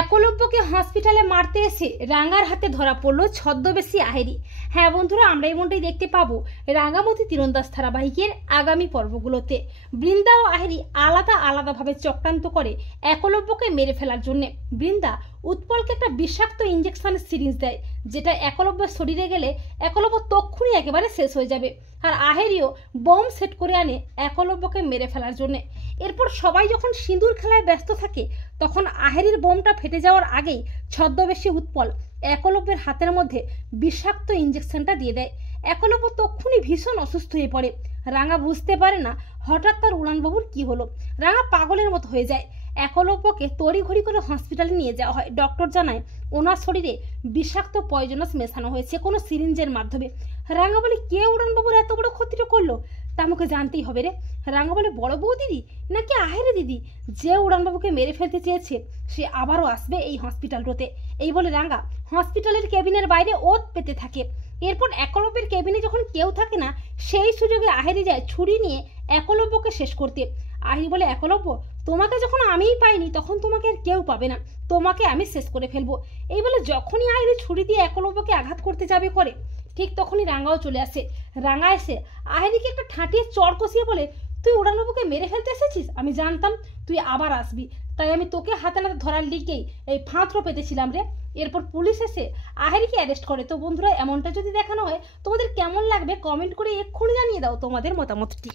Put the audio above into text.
একলব্যকে হসপিটালে মারতে এসে রাঙার হাতে ধরা পড়ল ছদ্মবেশী আহেরি। হ্যাঁ বন্ধুরা, আমরা এমনটাই দেখতে পাবো রাঙামতি তীরন্দাজ ধারাবাহিকের আগামী পর্বগুলোতে। বৃন্দা ও আহেরি আলাদা আলাদাভাবে চক্রান্ত করে একলব্যকে মেরে ফেলার জন্য। বৃন্দা উৎপলকে একটা বিষাক্ত ইঞ্জেকশনের সিরিঞ্জ দেয়, যেটা একলব্যের শরীরে গেলে একলব্য তক্ষুনি একেবারে শেষ হয়ে যাবে। আর আহেরিও বম সেট করে আনে একলব্যকে মেরে ফেলার জন্য। এরপর সবাই যখন সিঁদুর খেলায় ব্যস্ত থাকে, তখন আহেরির বোমটা ফেটে যাওয়ার আগেই ছদ্মবেশী উৎপল একলব্যের হাতের মধ্যে বিষাক্ত ইঞ্জেকশনটা দিয়ে দেয়। একলব্য তক্ষুনি ভীষণ অসুস্থ হয়ে পড়ে। রাঙা বুঝতে পারে না হঠাৎ তার উড়ানবাবুর কি হলো। রাঙা পাগলের মতো হয়ে যায়। একলব্যকে তড়িঘড়ি করে হসপিটালে নিয়ে যাওয়া হয়। ডক্টর জানায় ওনার শরীরে বিষাক্ত পয়জনাস মেশানো হয়েছে কোনো সিরিঞ্জের মাধ্যমে। রাঙা বলে, কে উড়ানবাবুর এত বড় ক্ষতিটা করলো? তা আমাকে জানতেই হবে রে। রাঙা বলে, বড় বউ দিদি নাকি আহেরি দিদি? যে উড়ানবাবুকে মেরে ফেলতে চেয়েছে সে আবারও আসবে এই হসপিটালটাতে। এই বলে রাঙা হসপিটালের কেবিনের বাইরে ওত পেতে থাকে। এরপর একলব্যের কেবিনে যখন কেউ থাকে না, সেই সুযোগে আহেরি যায় ছুরি নিয়ে একলব্যকে শেষ করতে। আহেরি বলে, একলব্য তোমাকে যখন আমিই পাইনি তখন তোমাকে আর কেউ পাবে না, তোমাকে আমি শেষ করে ফেলবো। এই বলে যখনই আহেরি ছুরি দিয়ে একলব্যকে আঘাত করতে যাবে করে, ঠিক তখনই রাঙাও চলে আসে। রাঙা এসে আহেরিকে একটা ঠাঁটিয়ে চড় কষিয়ে বলে, তুই উড়ানবাবুকে মেরে ফেলতে এসেছিস? আমি জানতাম তুই আবার আসবি, তাই আমি তোকে হাতে নাতে ধরার লিগেই এই ফাঁতরো পেতেছিলাম রে। এরপর পুলিশ এসে আহেরিকে অ্যারেস্ট করে। তো বন্ধুরা, এমনটা যদি দেখানো হয় তোমাদের কেমন লাগবে কমেন্ট করে এক্ষুনি জানিয়ে দাও তোমাদের মতামতটি।